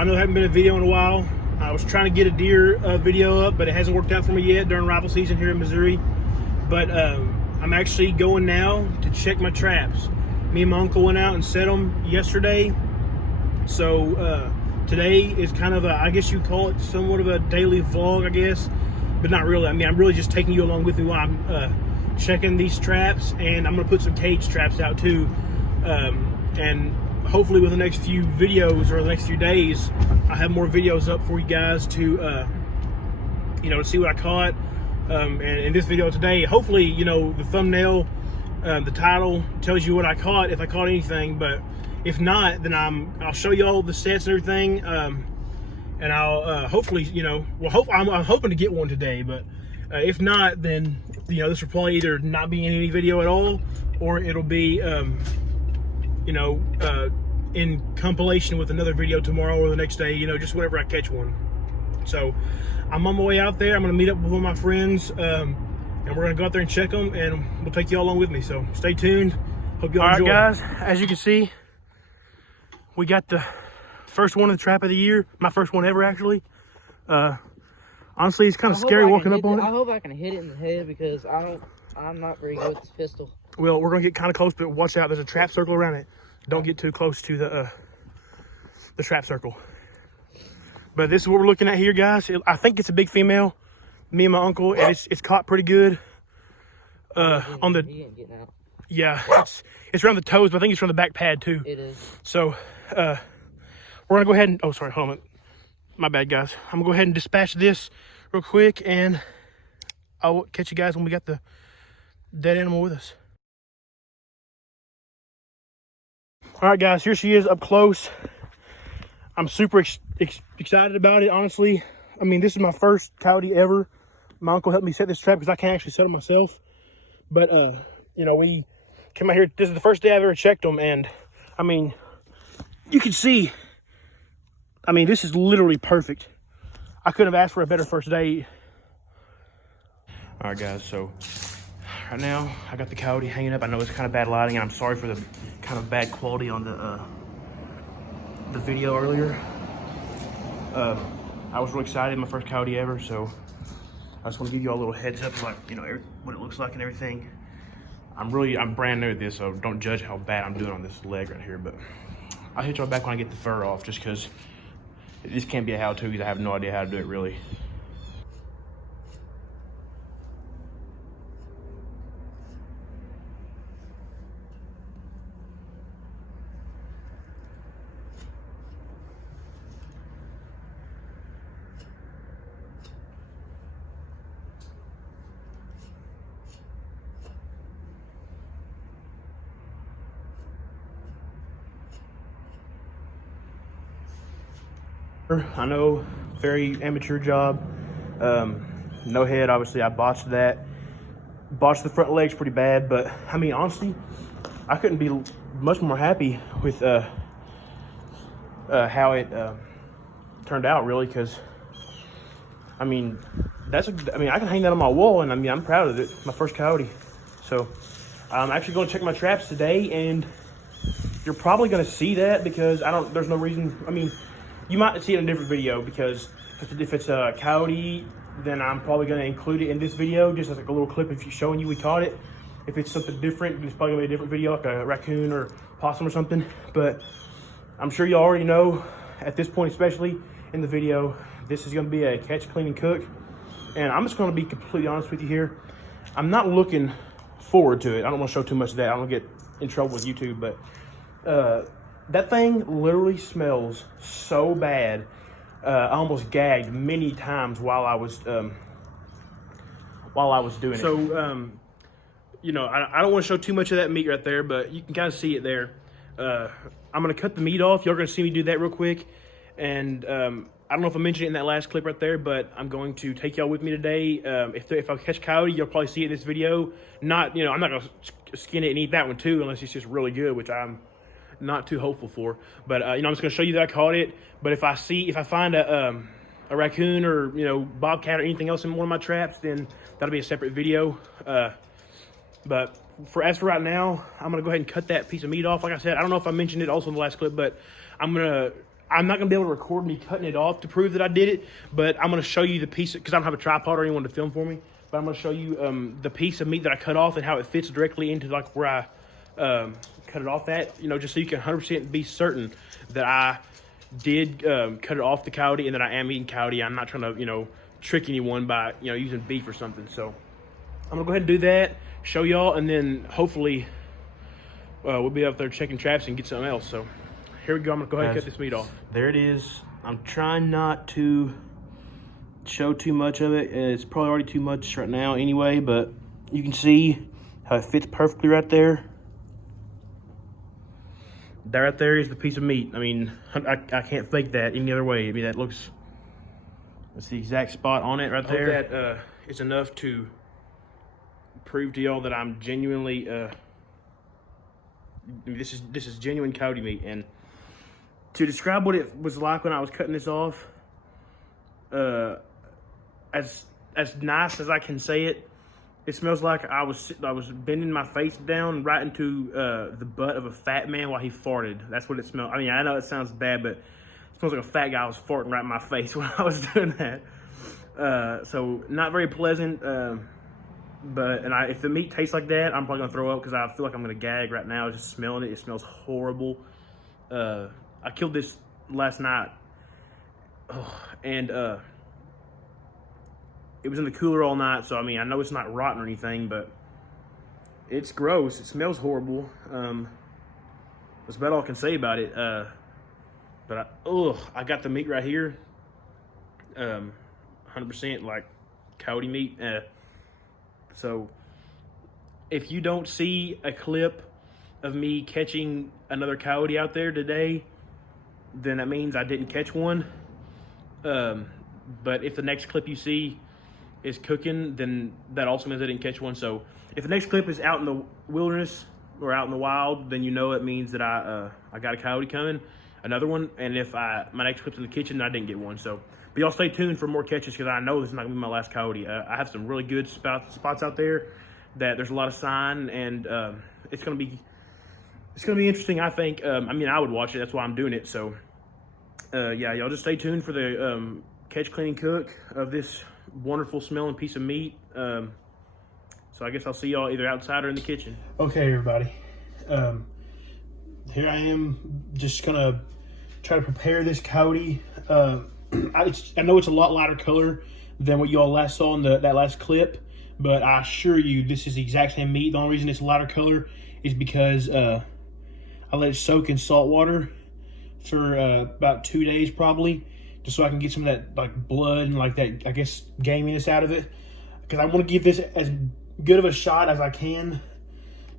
I know there hasn't been a video in a while. I was trying to get a deer video up, but it hasn't worked out for me yet during rifle season here in Missouri. But I'm actually going now to check my traps. Me and my uncle went out and set them yesterday. So today is kind of a, I guess you call it somewhat of a daily vlog, I guess, but not really. I mean, I'm really just taking you along with me while I'm checking these traps, and I'm gonna put some cage traps out too. And hopefully with the next few videos or the next few days, I'll have more videos up for you guys to, to see what I caught. And in this video today, hopefully, the thumbnail, the title tells you what I caught, if I caught anything. But if not, then I'll show you all the sets and everything. And I'll hopefully, I'm hoping to get one today. But if not, then, this will probably either not be in any video at all, or it'll be, in compilation with another video tomorrow or the next day, just whenever I catch one. So I'm on my way out there. I'm going to meet up with one of my friends, and we're going to go out there and check them, and we'll take you all along with me. So stay tuned. Hope you all enjoy. All right, guys, as you can see, we got the first one of the trap of the year. My first one ever, actually. Honestly, it's kind of scary walking up on it. I hope I can hit it in the head, because I'm not very good with this pistol. Well, we're going to get kind of close, but watch out. There's a trap circle around it. Don't get too close to the trap circle. But this is what we're looking at here, guys. I think it's a big female. Me and my uncle, and it's caught pretty good. On the, he ain't getting out. Yeah, it's around the toes, but I think it's from the back pad too. It is. So we're gonna go ahead and, oh sorry, hold on. My bad, guys. I'm gonna go ahead and dispatch this real quick, and I'll catch you guys when we got the dead animal with us. All right, guys, here she is up close. I'm super excited about it, honestly. I mean, this is my first coyote ever. My uncle helped me set this trap because I can't actually set them myself. But, we came out here. This is the first day I've ever checked them. And, I mean, you can see, I mean, this is literally perfect. I couldn't have asked for a better first day. All right, guys, so right now I got the coyote hanging up. I know it's kind of bad lighting, and I'm sorry for the kind of bad quality on the video earlier. I was really excited, my first coyote ever, so I just want to give you all a little heads up, like, what it looks like and everything. I'm brand new at this, so don't judge how bad I'm doing on this leg right here, but I'll hit y'all back when I get the fur off, just because this can't be a how-to, because I have no idea how to do it really. I know, very amateur job. No head, obviously I botched that. Botched the front legs pretty bad, but I mean, honestly, I couldn't be much more happy with how it turned out, really, because I mean, I can hang that on my wall, and I mean, I'm proud of it. My first coyote. So I'm actually going to check my traps today, and you're probably going to see that, because there's no reason. I mean, you might see it in a different video, because if it's a coyote, then I'm probably going to include it in this video, just as like a little clip of you showing you we caught it. If it's something different, it's probably going to be a different video, like a raccoon or possum or something. But I'm sure you already know, at this point especially in the video, this is going to be a catch, clean, and cook. And I'm just going to be completely honest with you here. I'm not looking forward to it. I don't want to show too much of that. I don't get in trouble with YouTube, but that thing literally smells so bad. I almost gagged many times while I was doing it. So, I don't want to show too much of that meat right there, but you can kind of see it there. I'm going to cut the meat off. You're going to see me do that real quick. And I don't know if I mentioned it in that last clip right there, but I'm going to take y'all with me today. If I catch coyote, you'll probably see it in this video. I'm not going to skin it and eat that one too, unless it's just really good, which I'm not too hopeful for. But I'm just going to show you that I caught it. But if I find a raccoon or bobcat or anything else in one of my traps, then that'll be a separate video. But as for right now, I'm gonna go ahead and cut that piece of meat off. Like I said, I don't know if I mentioned it also in the last clip, but I'm gonna I'm not gonna be able to record me cutting it off to prove that I did it, but I'm gonna show you the piece because I don't have a tripod or anyone to film for me. But I'm gonna show you the piece of meat that I cut off and how it fits directly into like where I cut it off at. You know, just so you can 100% be certain that I did cut it off the coyote and that I am eating coyote. I'm not trying to, you know, trick anyone by, you know, using beef or something. So I'm gonna go ahead and do that, show y'all, and then hopefully we'll be up there checking traps and get something else. So here we go. I'm gonna go ahead and cut this meat off. There it is. I'm trying not to show too much of it. It's probably already too much right now anyway, but you can see how it fits perfectly right there. That right there is the piece of meat. I mean, I can't fake that any other way. I mean, that's the exact spot on it right there. I hope that is enough to prove to y'all that I'm genuinely, this is genuine coyote meat. And to describe what it was like when I was cutting this off, as nice as I can say it, it smells like I was bending my face down right into the butt of a fat man while he farted. That's what it smelled. I mean, I know it sounds bad, but it smells like a fat guy was farting right in my face when I was doing that. So not very pleasant. But if the meat tastes like that, I'm probably gonna throw up because I feel like I'm gonna gag right now just smelling it. It smells horrible. I killed this last night, and it was in the cooler all night, so I mean, I know it's not rotten or anything, but it's gross. It smells horrible. That's about all I can say about it. But I got the meat right here. 100% like coyote meat. So if you don't see a clip of me catching another coyote out there today, then that means I didn't catch one. But if the next clip you see is cooking, then that also means I didn't catch one. So if the next clip is out in the wilderness or out in the wild, then you know it means that I got a coyote coming, another one. And if my next clip's in the kitchen, I didn't get one. So, but y'all stay tuned for more catches because I know this is not gonna be my last coyote. I have some really good spots out there that there's a lot of sign, and it's gonna be interesting. I think. I mean, I would watch it. That's why I'm doing it. So, yeah, y'all just stay tuned for the catch, clean, and cook of this wonderful smelling piece of meat. So I guess I'll see y'all either outside or in the kitchen. Okay, everybody. Here I am just gonna try to prepare this coyote. I know it's a lot lighter color than what y'all last saw in that last clip, but I assure you this is the exact same meat. The only reason it's lighter color is because I let it soak in salt water for about 2 days probably, just so I can get some of that like blood and like that, I guess, gaminess out of it. Because I want to give this as good of a shot as I can.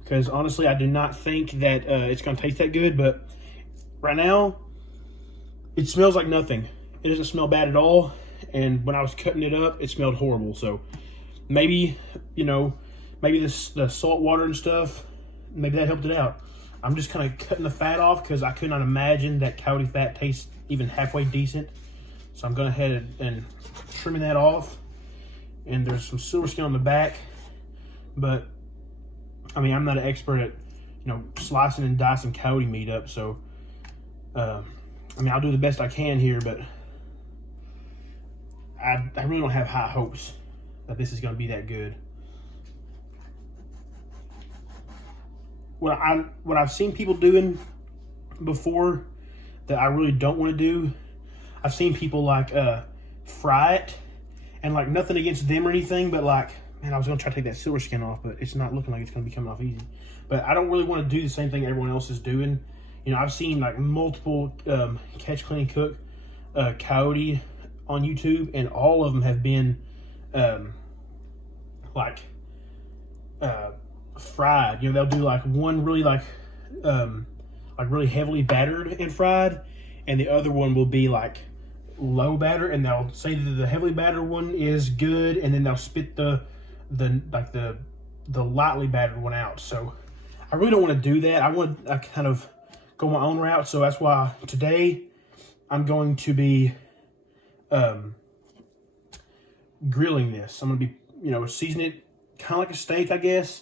Because honestly, I do not think that it's going to taste that good. But right now, it smells like nothing. It doesn't smell bad at all. And when I was cutting it up, it smelled horrible. So maybe, you know, maybe the salt water and stuff, maybe that helped it out. I'm just kind of cutting the fat off because I could not imagine that coyote fat tastes even halfway decent. So I'm going ahead and trimming that off. And there's some silver skin on the back. But, I mean, I'm not an expert at, you know, slicing and dicing coyote meat up. So, I mean, I'll do the best I can here. But I really don't have high hopes that this is going to be that good. What I've seen people doing before that I really don't want to do, I've seen people like fry it, and like nothing against them or anything, but like, man, I was gonna try to take that silver skin off, but it's not looking like it's gonna be coming off easy. But I don't really want to do the same thing everyone else is doing. You know, I've seen like multiple catch, clean, cook coyote on YouTube, and all of them have been fried. You know, they'll do like one really like really heavily battered and fried, and the other one will be like low batter, and they'll say that the heavily battered one is good, and then they'll spit the lightly battered one out. So I really don't want to do that. I want to kind of go my own route. So that's why today I'm going to be grilling this. I'm going to be, you know, season it kind of like a steak, I guess,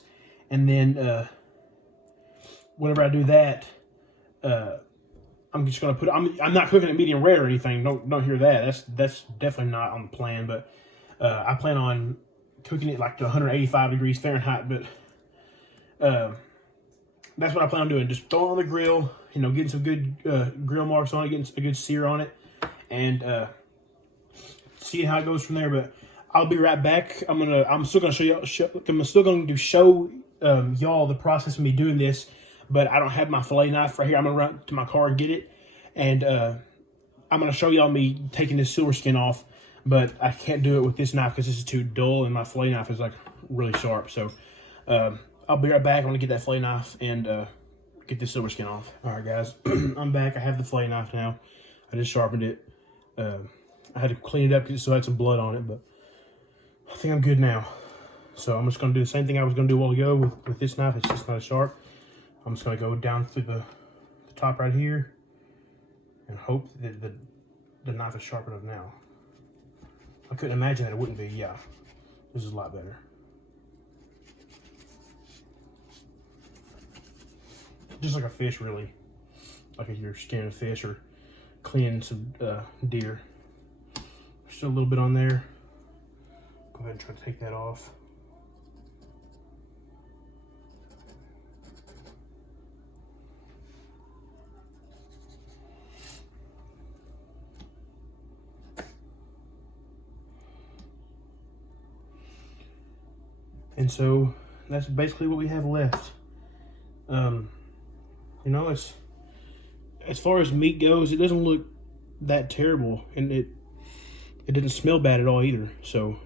and then whenever I do that, I'm just gonna put. I'm not cooking it medium rare or anything. Don't hear that. That's definitely not on the plan. But I plan on cooking it like to 185 degrees Fahrenheit. But that's what I plan on doing. Just throw it on the grill. You know, getting some good grill marks on it, getting a good sear on it, and seeing how it goes from there. But I'll be right back. I'm still gonna show y'all. I'm still going to show y'all the process of me doing this. But I don't have my fillet knife right here. I'm gonna run to my car and get it, and I'm gonna show y'all me taking this silver skin off. But I can't do it with this knife because this is too dull, and my fillet knife is like really sharp. So I'll be right back. I'm gonna get that fillet knife and get this silver skin off. All right, guys, I'm back. I have the fillet knife now. I just sharpened it. I had to clean it up because it still had some blood on it, but I think I'm good now. So I'm just gonna do the same thing I was gonna do a while ago with this knife. It's just not as sharp. I'm just going to go down through the top right here and hope that the knife is sharp enough now. I couldn't imagine that it wouldn't be. Yeah, this is a lot better. Just like a fish, really. Like if you're skinning a fish or cleaning some deer. Still a little bit on there. Go ahead and try to take that off. And so that's basically what we have left. You know, it's as far as meat goes, it doesn't look that terrible, and it didn't smell bad at all either. So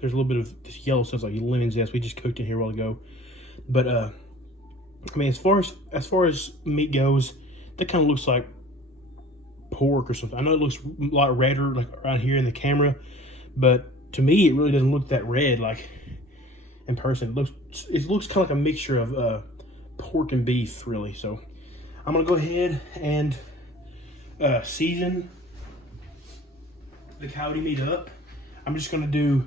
there's a little bit of this yellow stuff like lemon zest we just cooked in here a while ago. But I mean, as far as meat goes, that kind of looks like pork or something. I know it looks a lot redder like around here in the camera, but to me, it really doesn't look that red like in person. It looks kind of like a mixture of pork and beef, really. So I'm gonna go ahead and season the coyote meat up. I'm just gonna do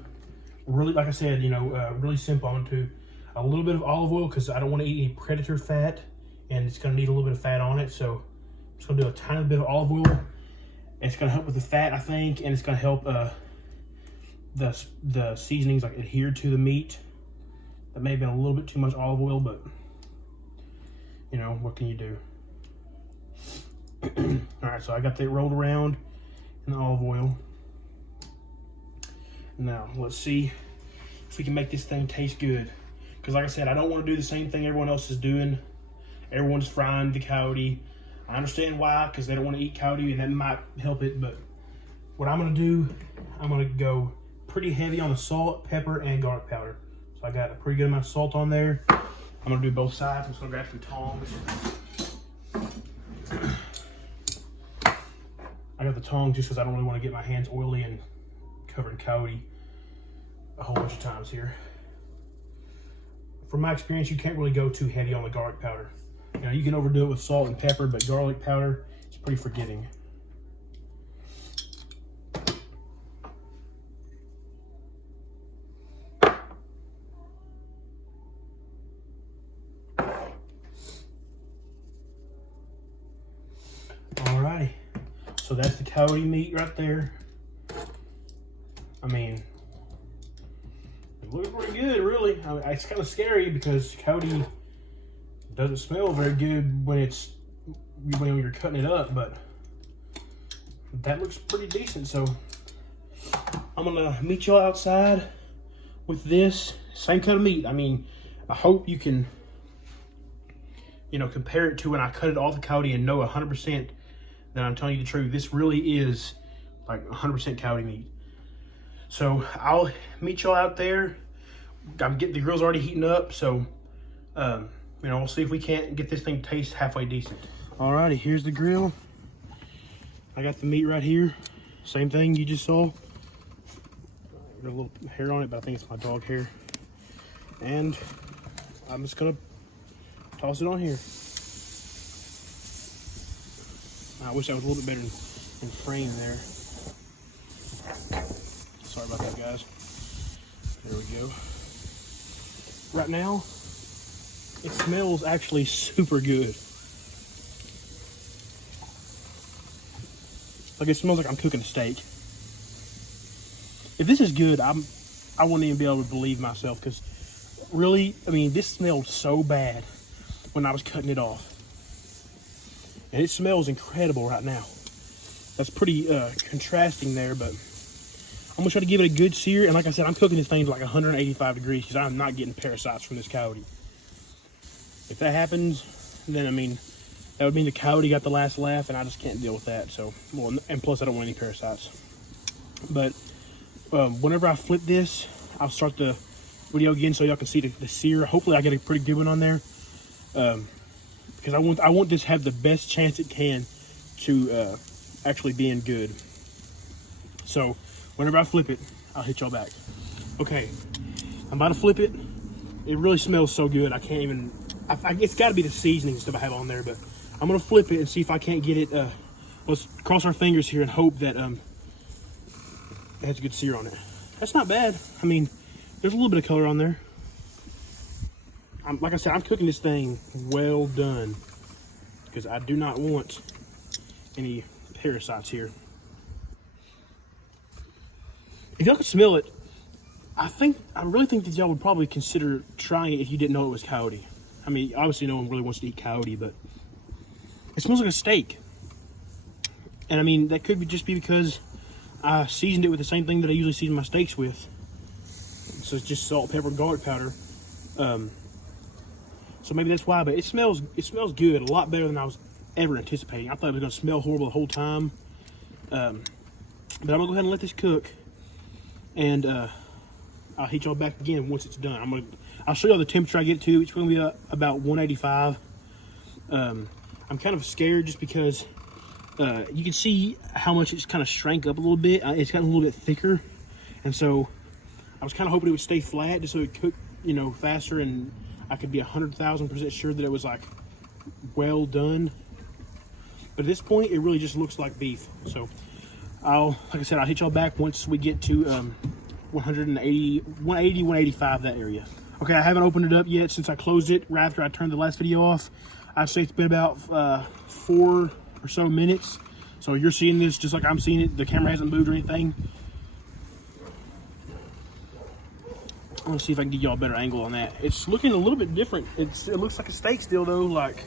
really, like I said, you know, really simple. I'm gonna do a little bit of olive oil because I don't want to eat any predator fat, and it's gonna need a little bit of fat on it. So I'm just gonna do a tiny bit of olive oil. It's gonna help with the fat, I think, and it's gonna help the seasonings like adhere to the meat. That may have been a little bit too much olive oil, but you know, what can you do? All right, so I got that rolled around in the olive oil. Now, let's see if we can make this thing taste good. Because like I said, I don't want to do the same thing everyone else is doing. Everyone's frying the coyote. I understand why, because they don't want to eat coyote, and that might help it. But what I'm going to do, I'm going to go pretty heavy on the salt, pepper, and garlic powder. So I got a pretty good amount of salt on there. I'm going to do both sides. I'm just going to grab some tongs. I got the tongs just because I don't really want to get my hands oily and covered in coyote a whole bunch of times here. From my experience, you can't really go too heavy on the garlic powder. You know, you can overdo it with salt and pepper, but garlic powder is pretty forgiving. Alrighty, so that's the coyote meat right there. I mean, it looks pretty good, really. I mean, it's kind of scary because coyote doesn't smell very good when you're cutting it up, but that looks pretty decent. So I'm gonna meet y'all outside with this same cut of meat. I mean, I hope you can, you know, compare it to when I cut it off the coyote and know 100% that I'm telling you the truth. This really is like 100% coyote meat. So I'll meet y'all out there. I'm getting the grill's already heating up, so you know, we'll see if we can't get this thing to taste halfway decent. Alrighty, here's the grill. I got the meat right here. Same thing you just saw. Got a little hair on it, but I think it's my dog hair. And I'm just gonna toss it on here. I wish I was a little bit better in frame there. Sorry about that, guys. There we go. Right now, it smells actually super good. Like, it smells like I'm cooking a steak. If this is good, I wouldn't even be able to believe myself, because really, I mean, this smelled so bad when I was cutting it off. And it smells incredible right now. That's pretty contrasting there, but I'm gonna try to give it a good sear. And like I said, I'm cooking this thing to like 185 degrees because I'm not getting parasites from this coyote. If that happens, then I mean, that would mean the coyote got the last laugh, and I just can't deal with that. So, well, and plus I don't want any parasites. But whenever I flip this, I'll start the video again so y'all can see the sear. Hopefully I get a pretty good one on there. Because I want this to have the best chance it can to actually being good. So whenever I flip it, I'll hit y'all back. Okay, I'm about to flip it. It really smells so good. I can't even, it's got to be the seasoning and stuff I have on there, but I'm gonna flip it and see if I can't get it. Let's cross our fingers here and hope that it has a good sear on it. That's not bad. I mean, there's a little bit of color on there. Like I said, I'm cooking this thing well done because I do not want any parasites here. If y'all could smell it, I really think that y'all would probably consider trying it if you didn't know it was coyote. I mean, obviously no one really wants to eat coyote, but it smells like a steak. And I mean, that could just be because I seasoned it with the same thing that I usually season my steaks with. So it's just salt, pepper, and garlic powder. So maybe that's why, but it smells good, a lot better than I was ever anticipating. I thought it was gonna smell horrible the whole time. But I'm gonna go ahead and let this cook, and I'll hit y'all back again once it's done. I'll show y'all the temperature I get it to. It's gonna be about 185. I'm kind of scared just because you can see how much it's kind of shrank up a little bit. It's gotten a little bit thicker, and so I was kind of hoping it would stay flat just so it cooked, you know, faster, and I could be 100,000% sure that it was like well done. But at this point, it really just looks like beef. So like I said, I'll hit y'all back once we get to 180, 185, that area. Okay, I haven't opened it up yet since I closed it right after I turned the last video off. I'd say it's been about 4 or so minutes. So you're seeing this just like I'm seeing it. The camera hasn't moved or anything. I want to see if I can get y'all a better angle on that. It's looking a little bit different. It looks like a steak still though. Like,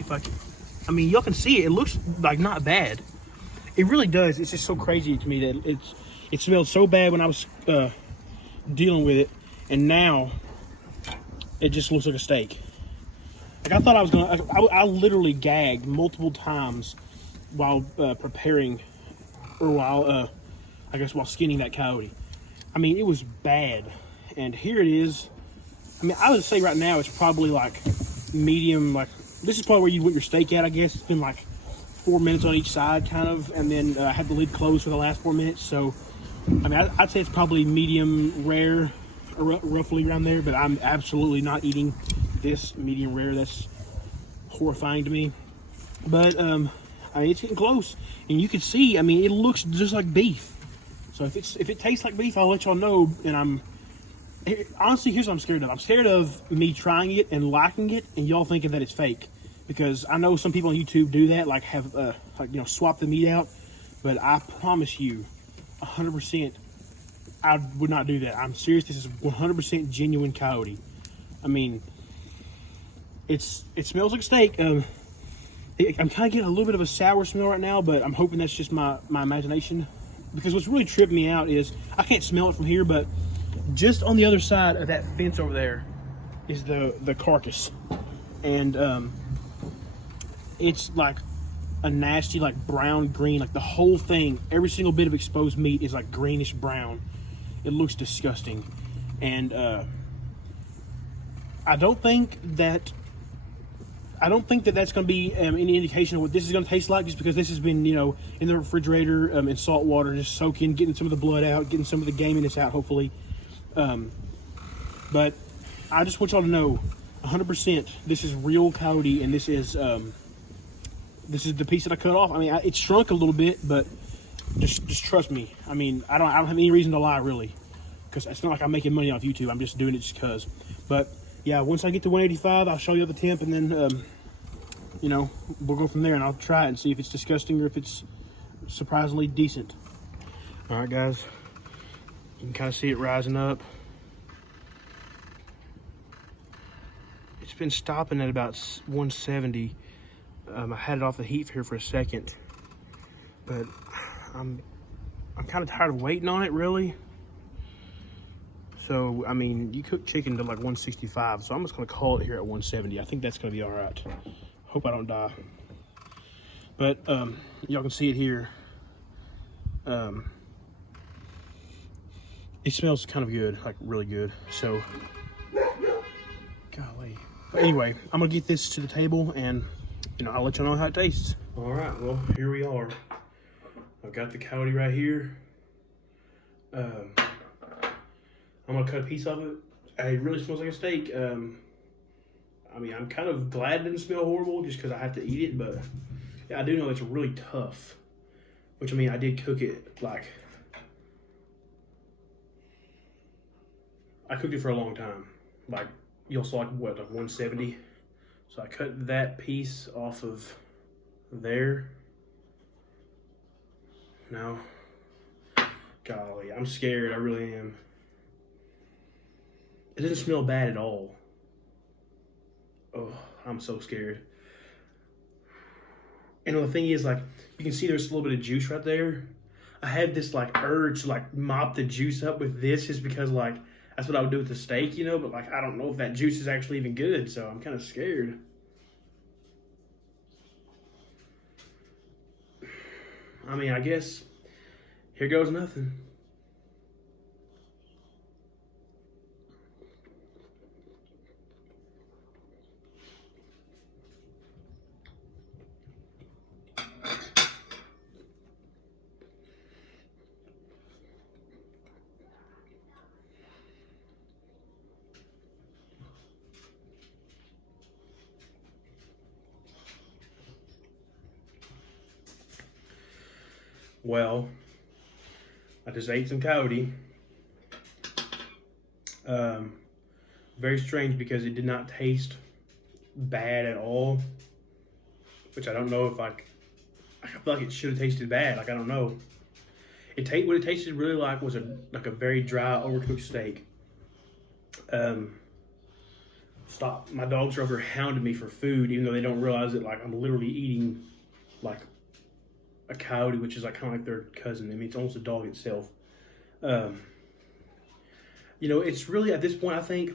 if I mean, y'all can see it. It looks like not bad. It really does. It's just so crazy to me that it smelled so bad when I was dealing with it, and now it just looks like a steak. Like, I thought I was gonna. I literally gagged multiple times while preparing, or while I guess while skinning that coyote. I mean, it was bad, and here it is. I mean, I would say right now it's probably like medium. Like, this is probably where you want your steak at, I guess. It's been like 4 minutes on each side, kind of, and then I had the lid closed for the last 4 minutes. So, I mean, I'd say it's probably medium rare, or roughly around there. But I'm absolutely not eating this medium rare. That's horrifying to me. But I mean, it's getting close, and you can see. I mean, it looks just like beef. So if it tastes like beef, I'll let y'all know. And honestly, here's what I'm scared of. I'm scared of me trying it and liking it, and y'all thinking that it's fake. Because I know some people on YouTube do that, like have like, you know, swap the meat out. But I promise you, 100%, I would not do that. I'm serious. This is 100% genuine coyote. I mean, it smells like steak. I'm kind of getting a little bit of a sour smell right now, but I'm hoping that's just my imagination. Because what's really tripping me out is I can't smell it from here, but just on the other side of that fence over there is the carcass, and it's like a nasty, like brown green. Like the whole thing, every single bit of exposed meat is like greenish brown. It looks disgusting, and I don't think that that's going to be any indication of what this is going to taste like, just because this has been, you know, in the refrigerator in salt water, just soaking, getting some of the blood out, getting some of the gaminess out, hopefully. But I just want y'all to know, 100%, this is real coyote, and this is the piece that I cut off. I mean, it shrunk a little bit, but just trust me. I mean, I don't have any reason to lie, really, because it's not like I'm making money off YouTube. I'm just doing it just because. But yeah, once I get to 185, I'll show you the temp, and then you know, we'll go from there and I'll try it and see if it's disgusting or if it's surprisingly decent. All right, guys, you can kind of see it rising up. It's been stopping at about 170. I had it off the heat here for a second, but I'm kind of tired of waiting on it, really. So, I mean, you cook chicken to like 165, so I'm just gonna call it here at 170. I think that's gonna be all right. Hope I don't die. But y'all can see it here. It smells kind of good, like really good. So, golly. But anyway, I'm gonna get this to the table and, you know, I'll let y'all know how it tastes. All right, well, here we are. I've got the coyote right here. I'm gonna cut a piece of it. It really smells like a steak. I mean, I'm kind of glad it didn't smell horrible just because I have to eat it, but yeah, I do know it's really tough. Which, I mean, I did cook it like, I cooked it for a long time. Like, you also like what, like 170? So I cut that piece off of there. Now, golly, I'm scared, I really am. It doesn't smell bad at all. Oh, I'm so scared. And the thing is, like, you can see there's a little bit of juice right there. I have this, like, urge to, like, mop the juice up with this just because, like, that's what I would do with the steak, you know? But, like, I don't know if that juice is actually even good, so I'm kind of scared. I mean, I guess here goes nothing. Well, I just ate some coyote. Very strange because it did not taste bad at all. Which I don't know if I feel like it should have tasted bad. Like, I don't know. What it tasted really like was a very dry, overcooked steak. Stop. My dogs are over here hounding me for food, even though they don't realize that, like, I'm literally eating like a coyote, which is like kind of like their cousin. I mean, it's almost a dog itself. You know, it's really, at this point, I think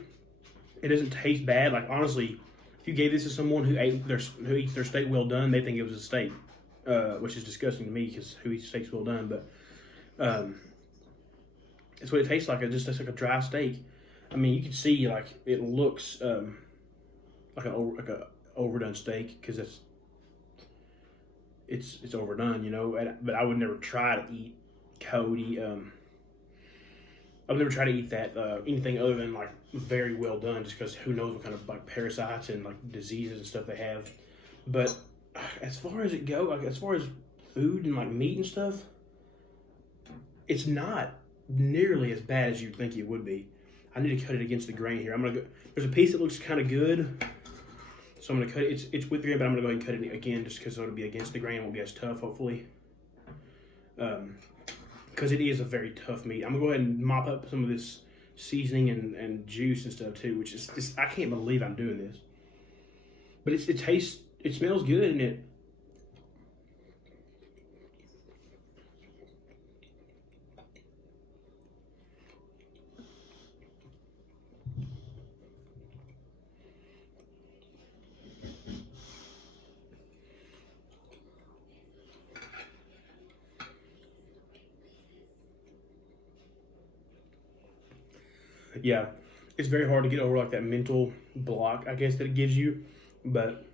it doesn't taste bad. Like, honestly, if you gave this to someone who eats their steak well done, they think it was a steak, which is disgusting to me because who eats steaks well done? But it's what it tastes like. It just tastes like a dry steak. I mean, you can see, like, it looks like a overdone steak because it's overdone, you know. But I would never try to eat coyote. I would never try to eat that anything other than like very well done, just because who knows what kind of like parasites and like diseases and stuff they have. But as far as it goes, like as far as food and like meat and stuff, it's not nearly as bad as you'd think it would be. I need to cut it against the grain here. I'm gonna go. There's a piece that looks kind of good, so I'm gonna cut it. It's with the grain, but I'm gonna go ahead and cut it again just because it'll be against the grain. It won't be as tough, hopefully. Because it is a very tough meat. I'm gonna go ahead and mop up some of this seasoning and juice and stuff too, which is just, I can't believe I'm doing this. But it tastes, it smells good, and it. Yeah, it's very hard to get over like that mental block, I guess, that it gives you. But,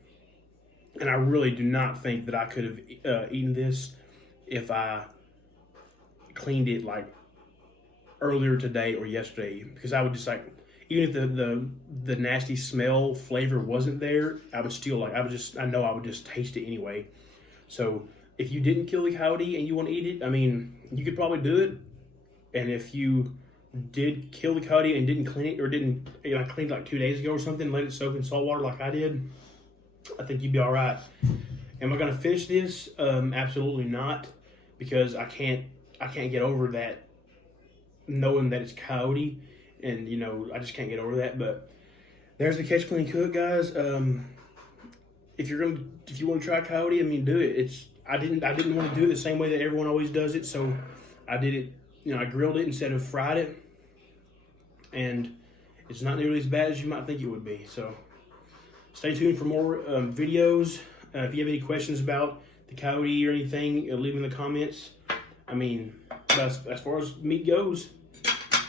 and I really do not think that I could have eaten this if I cleaned it like earlier today or yesterday, because I would just like, even if the nasty smell flavor wasn't there, I would still like, I know I would just taste it anyway. So if you didn't kill the coyote and you want to eat it, I mean, you could probably do it. And if you did kill the coyote and didn't clean it, or didn't, you know, I cleaned like 2 days ago or something, let it soak in salt water like I did, I think you'd be all right. Am I gonna finish this? Absolutely not, because I can't get over that, knowing that it's Coyote, and you know I just can't get over that. But there's the Catch Clean Cook, guys. If you want to try Coyote, I mean, do it. I didn't want to do it the same way that everyone always does it, so I did it. You know, I grilled it instead of fried it, and it's not nearly as bad as you might think it would be. So stay tuned for more videos. If you have any questions about the Coyote or anything, leave them in the comments. I mean, as far as meat goes,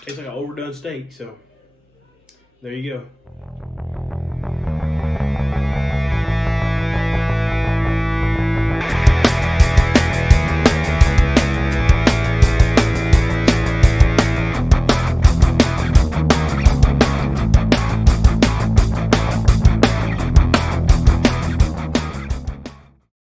tastes like an overdone steak. So there you go.